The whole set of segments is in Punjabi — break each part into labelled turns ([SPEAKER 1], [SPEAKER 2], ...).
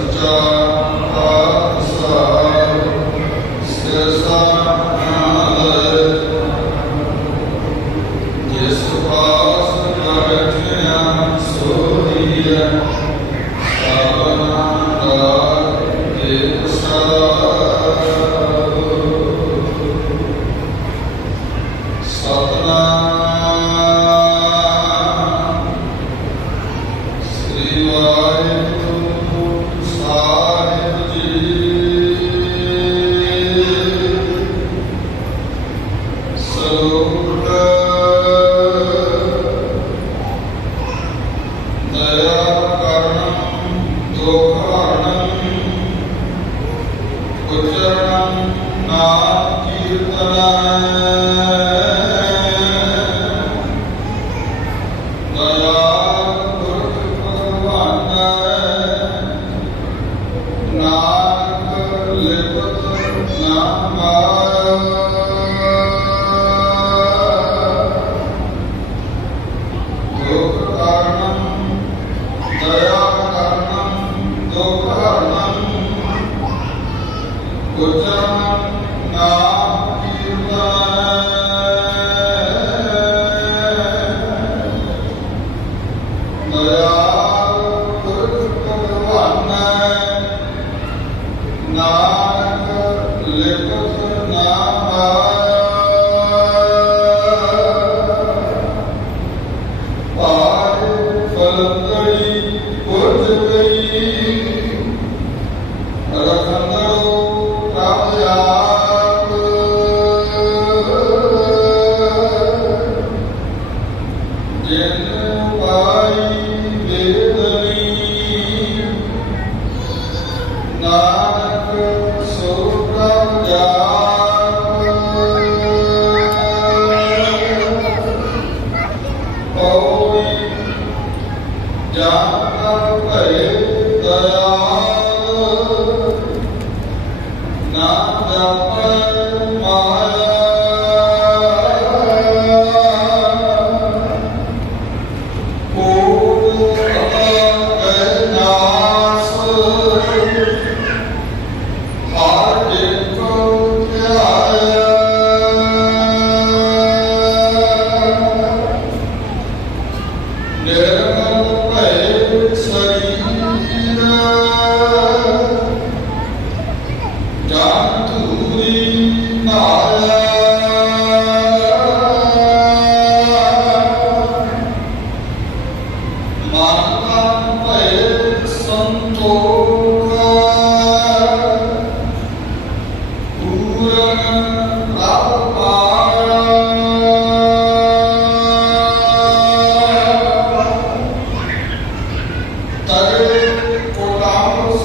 [SPEAKER 1] सच्चा Kutam Bye.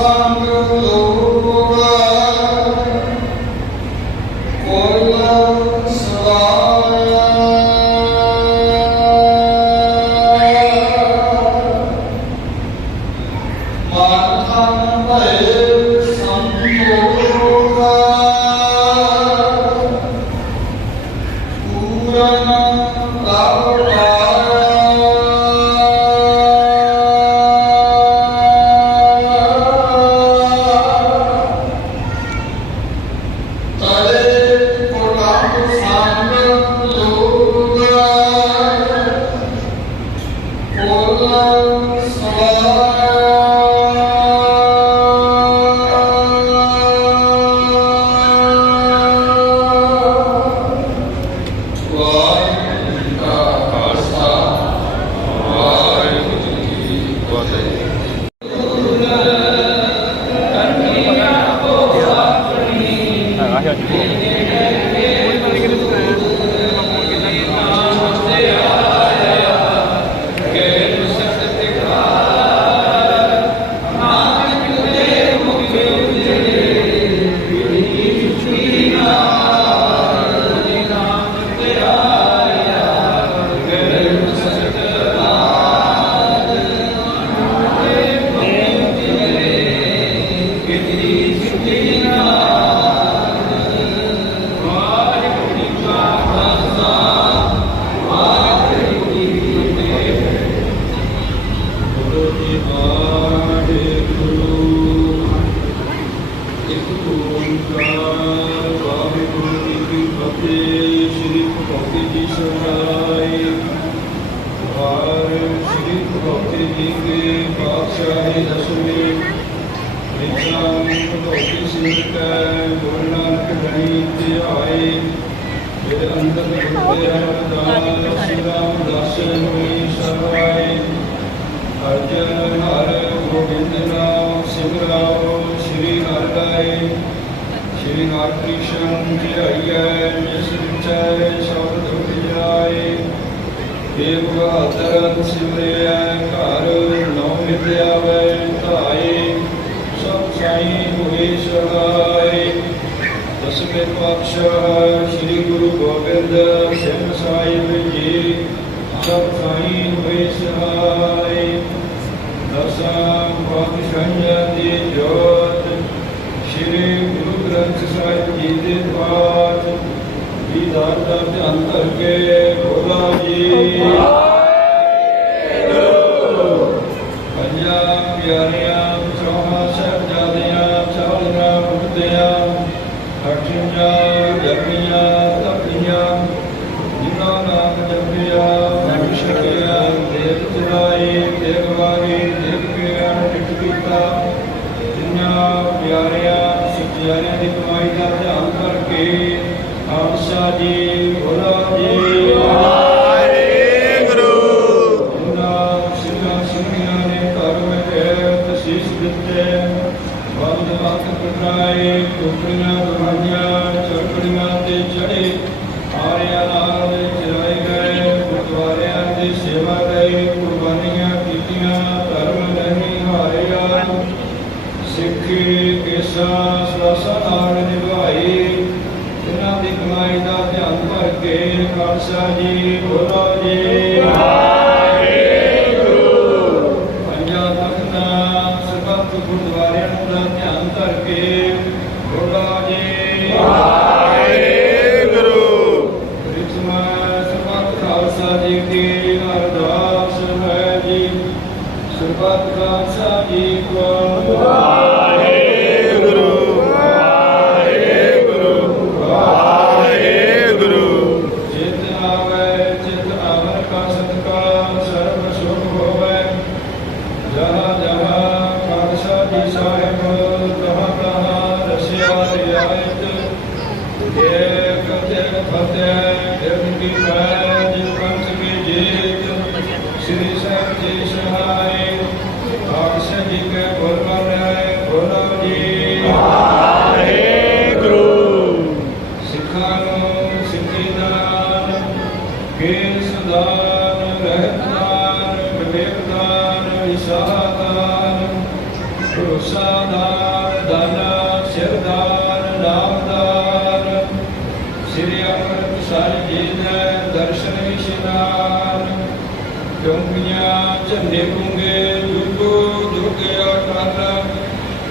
[SPEAKER 1] Sangam ਦਰਬਾਰ
[SPEAKER 2] ਸ੍ਰੀ ਭਗਵਤੀ ਜੀ ਦੇ ਪਾਤਸ਼ਾਹੀ ਦਸਵੇਂ ਇਨਸਾਨ ਭਗਵਤੀ ਸਿੰਘ ਦਾ ਗੁਰੂ ਨਾਨਕ ਗਣੀ ਤੇ ਆਏ ਮੇਰੇ ਅੰਦਰ ਗੁਰਦੇ ਰਾਮ ਦਾ ਸਿਧਾਮ ਦਰਸ਼ਨ ਹੋਈ ਸਰਵਾਏ। ਅਰਜਨ ਹਰ ਗੋਬਿੰਦ ਨਾਮ ਸਿਮਰਾਓ ਸ੍ਰੀ ਹਰਿ ਸ੍ਰੀ ਨਾਮ ਕ੍ਰਿਸ਼ਨ ਜੀ ਆਇਆ ਜਿਸ ਵਿਚਾਰੇ ਸ਼ਬਦ ਉਪਜਾਏ ਦੇਵ ਬਹਾਦਰ ਸਿਮਰਿਆ ਘਰ ਨੌ ਮਿਤਿਆ ਵੈ ਧਾਏ ਸਭ ਸਾਈ ਹੋਏ ਸਹਾਈ ਦਸਵੇਂ ਪਾਤਸ਼ਾਹ ਸ੍ਰੀ ਗੁਰੂ ਗੋਬਿੰਦ ਸਿੰਘ ਸਾਹਿਬ ਜੀ, ਸਭ ਸਾਈ ਹੋਏ ਸਹਾਈ ਦਸਾਂ ਪਾਤਸ਼ਾਹਾਂ ਦੀ ਜੋਤ, ਸ੍ਰੀ ਗੁਰੂ ਗ੍ਰੰਥ ਸਾਹਿਬ ਜੀ ਦੇ ਪਾਠ। ਦੀਦਾਰ ਦਾ ਧਿਆਨ ਕਰਕੇ ਬੋਲਾ ਜੀ। ਪੰਜਾਂ ਪਿਆਰਿਆਂ ਚੌਹਾਂ ਸਾਹਿਬਜ਼ਾਦਿਆਂ ਚਾਲੀਆਂ ਮੁਕਤਿਆਂ ਅਠੀਆਂ ਜਪੀਆਂ ਤਪੀਆਂ ਜਿਨ੍ਹਾਂ ਨਾਮ ਜਪਿਆ ਮਨ ਛਕਿਆ ਦੇਵ ਚਲਾਈ ਦੇਵ ਵਾਰੀ ਦੇਵ ਪਿਆ ਟਿਕ ਕੀਤਾ ਜਿਨ੍ਹਾਂ ਪਿਆਰਿਆਂ ਸਿੱਖਿਆਰਿਆਂ ਦੀ ਕਮਾਈ ਦਾ ਧਿਆਨ ਕਰਕੇ ਖਾਲਸਾ ਜੀ ਭੋਲਾ ਜੀ। ਉਹਨਾਂ ਸਿੰਘਾਂ ਸਿੰਘਾਂ ਨੇ ਧਰਮ ਹੈ ਤਸੀਸ ਦਿੱਤੇ। ਬੰਦ ਹੱਥ ਪਟਾਏ ਟੋਕਰੀਆਂ ਦਵਾਈਆਂ ਚਰਕੜੀਆਂ ਤੇ ਚੜੇ। ਆਰਿਆਂ ਨਾਲ ਚਲਾਏ ਗਏ ਗੁਰਦੁਆਰਿਆਂ ਦੀ ਸੇਵਾ ਲਈ ਕੁਰਬਾਨੀਆਂ ਕੀਤੀਆਂ ਧਰਮ ਨਹੀਂ ਹਾਰਿਆ। ਸਿੱਖੀ ਕੇਸਾ ਸਵਾਸਾ ਨਾਲ ਦਾ ਧਿਆਨ ਕੇ ਖਾਲਸਾ ਜੀ ਬੋਲੋ ਜੀ ਖਾਲਸਾ ਕਿਉਂਕਿਆਂ ਝੰਡੇ ਗੁੰਗੇ ਜੁਗੋ ਜੁਗਿਆ ਕਰ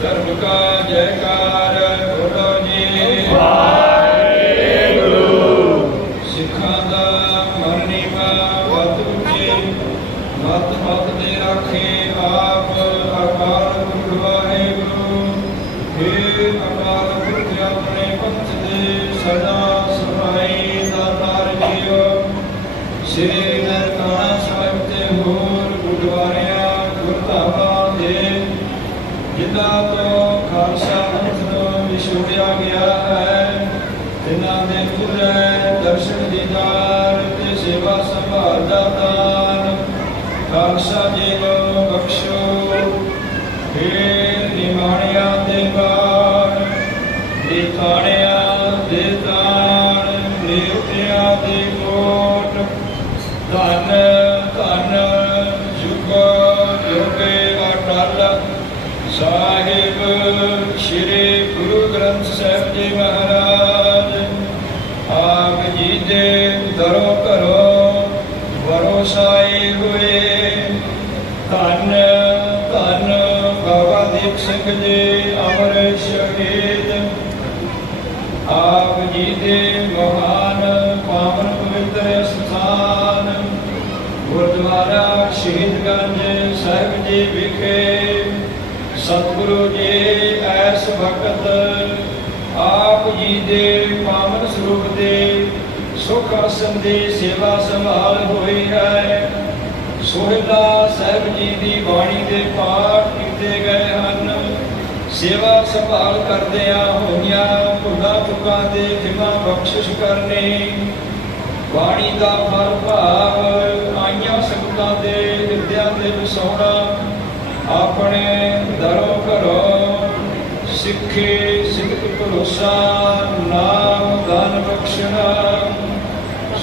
[SPEAKER 2] ਧਰਮ ਕਾ ਜੈਕਾਰ, ਬੋਲੋ ਜੀ। ਸਿੱਖਾਂ ਦਾ ਮਰਨੀ ਮਾ ਵਤ ਉੱਚੇ, ਮਤ ਮਤ ਦੇ ਰਾਖੇ ਆਪ ਅਕਾਲ ਪੁਰਖ ਵਾਹਿਗੁਰੂ। हे ਅਕਾਲ ਪੁਰਖ ਆਪਣੇ ਪੰਥ ਦੇ ਸਦਾ ਜਿਨ੍ਹਾਂ ਤੋਂ ਖਾਲਸਾ ਪੰਥ ਵਿਛੋੜਿਆ ਗਿਆ ਹੈ ਤਿਨਾਂ ਦੇ ਪੁਰੇ ਧੰਨ ਧੰਨ ਬਾਬਾ ਦੀਪ ਸਿੰਘ ਜੀ, ਅਮਰ ਸ਼ਹੀਦ। ਆਪ ਜੀ ਦੇ ਮਹਾਨ ਪਾਵਨ ਪਵਿੱਤਰ ਸਥਾਨ, ਗੁਰਦੁਆਰਾ ਸ਼ਹੀਦਗੰਜ ਸਾਹਿਬ ਜੀ ਵਿਖੇ ਸਤਿਗੁਰੂ ਜੀ ਐਸ ਵਕਤ ਆਪ ਜੀ ਦੇ ਪਾਵਨ ਸਰੂਪ ਦੇ ਸੁਖ ਆਸਨ ਦੀ ਸੇਵਾ ਸੰਭਾਲ ਹੋਈ ਹੈ। ਸੋਹਿਲਾ ਸਾਹਿਬ ਜੀ ਦੀ ਬਾਣੀ ਦੇ ਪਾਠ ਕੀਤੇ ਗਏ ਹਨ। ਸੇਵਾ ਸੰਭਾਲ ਕਰਦਿਆਂ ਹੋਈਆਂ ਭੁੱਲਾਂ ਚੁੱਕਾਂ ਦੇ ਖਿਮਾ ਬਖਸ਼ਿਸ਼ ਕਰਨੀ। ਬਾਣੀ ਦਾ ਫਲ ਭਾਵ ਆਈਆਂ ਸੰਗਤਾਂ ਦੇ ਹਿਰਦਿਆਂ ਦੇ ਵਸਾਉਣਾ, ਆਪਣੇ ਦਰੋਂ ਘਰੋਂ ਸਿੱਖੇ, ਸਿੱਖ ਭਰੋਸਾ, ਨਾਮ ਦਾਨ ਬਖਸ਼ਣਾ।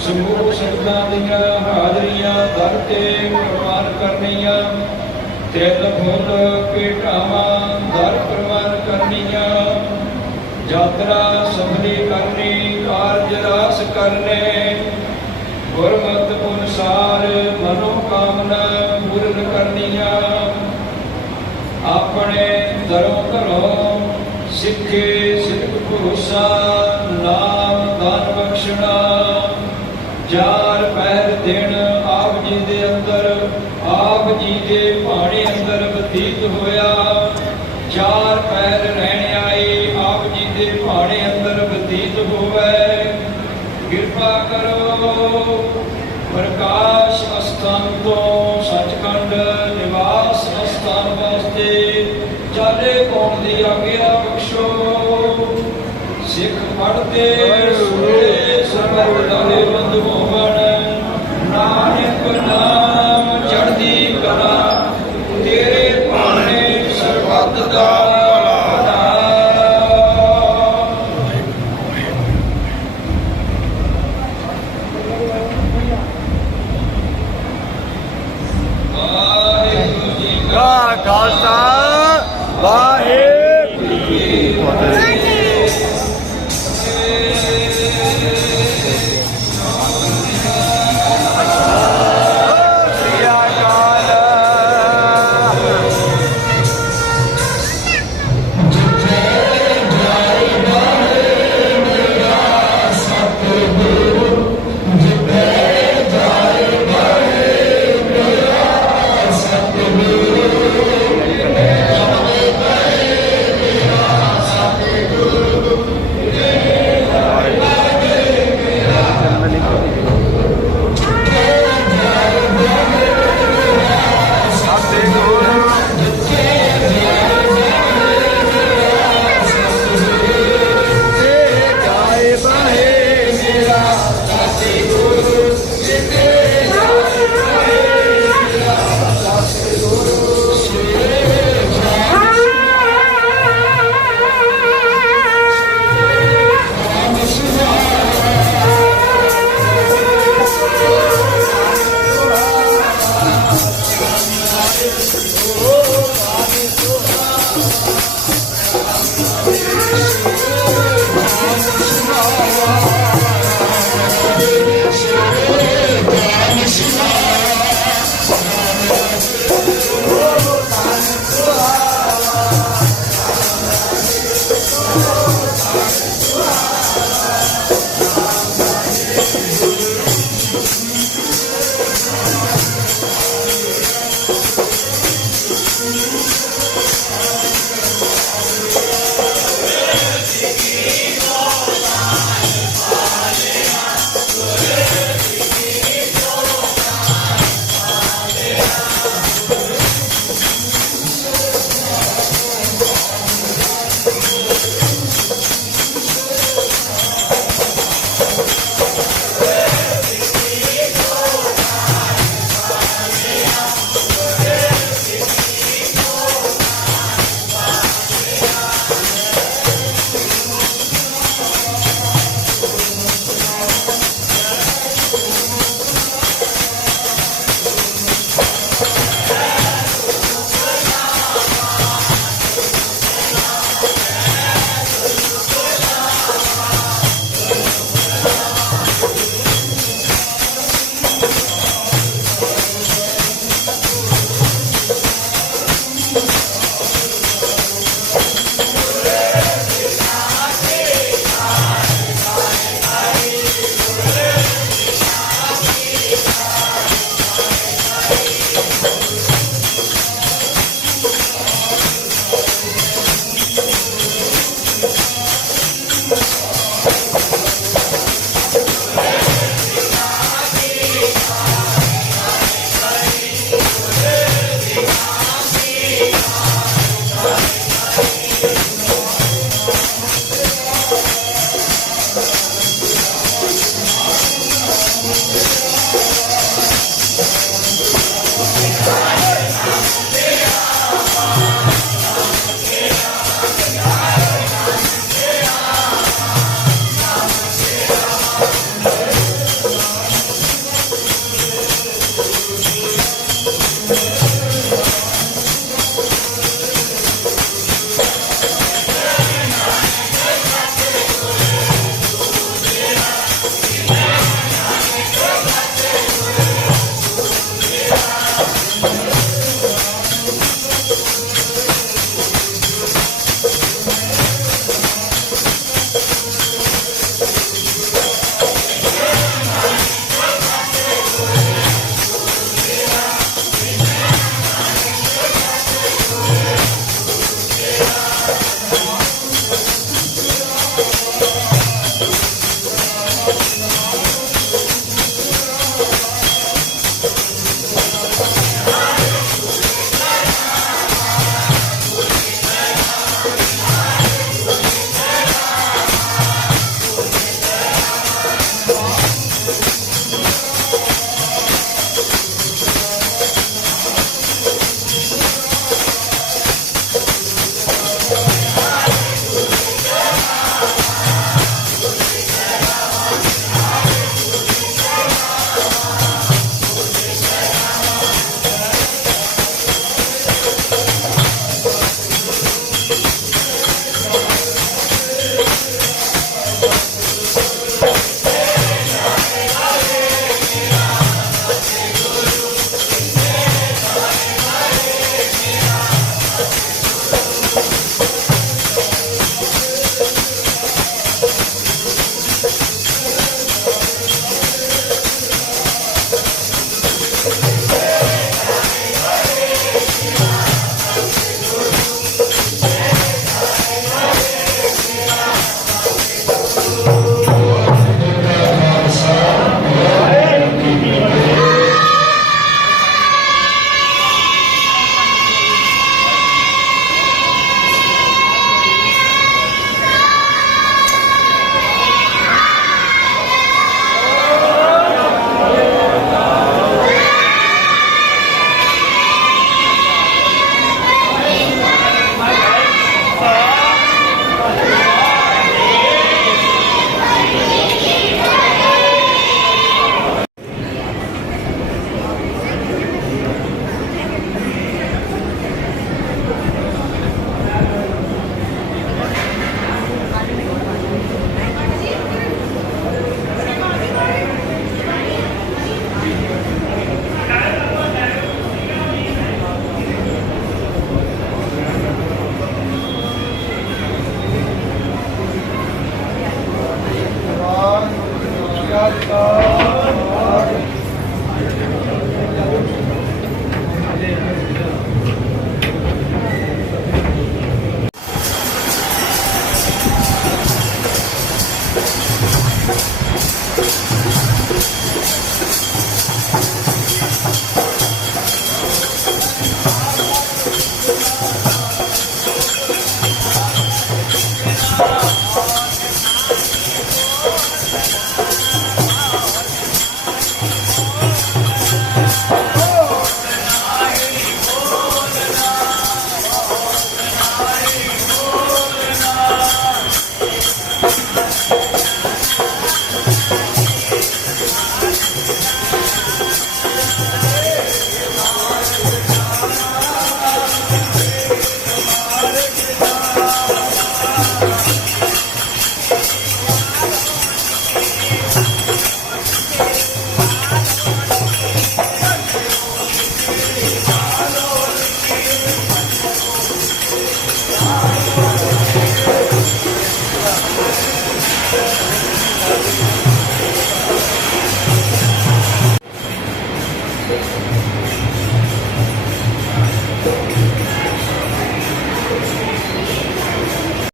[SPEAKER 2] ਸਮੂਹ ਸੰਗਤਾਂ ਦੀਆਂ ਹਾਜ਼ਰੀਆਂ ਦਰ ਤੇ ਪ੍ਰਵਾਨ ਕਰਨੀਆਂ, ਤਿਲ, ਫੁੱਲ ਭੇਟਾਵਾਂ ਦਰ ਪ੍ਰਵਾਨ ਕਰਨੀਆਂ। ਯਾਤਰਾ ਸਫਲੀ ਕਰਨੀ, ਕਾਰਜ ਰਾਸ ਕਰਨੇ। ਗੁਰਮਤਿ ਅਨੁਸਾਰ ਮਨੋ ਕਾਮਨਾ ਪੂਰਨ ਕਰਨੀਆਂ। ਆਪਣੇ ਦਰੋਂ ਘਰੋਂ ਸਿੱਖੇ ਸਿੱਖ ਭਰੋਸਾ, ਨਾਮ ਦਾਨ ਬਖਸ਼ਣਾ। ਚਾਰ ਪੈਰ ਦਿਨ ਆਪ ਜੀ ਦੇ ਅੰਦਰ, ਆਪ ਜੀ ਦੇ ਭਾਣੇ ਅੰਦਰ ਬਤੀਤ ਹੋਇਆ। ਚਾਰ ਪੈਰ ਰਹਿਣ ਆਏ, ਆਪ ਜੀ ਦੇ ਭਾਣੇ ਅੰਦਰ ਬਤੀਤ ਹੋਵੇ। ਕਿਰਪਾ ਕਰੋ, ਪ੍ਰਕਾਸ਼ ਅਸਥਾਨ ਤੋਂ ਸੱਚਖੰਡ, ਨਿਵਾਸ ਅਸਥਾਨ ਵਾਸਤੇ ਚਾਲੇ ਕੌਣ ਦੀ ਆਗਿਆ ਬਖਸ਼ੋ। ਸਿੱਖ ਪੜਦੇ ਸੁਣੇ ਸਰਬਤ ਦਾਲੇ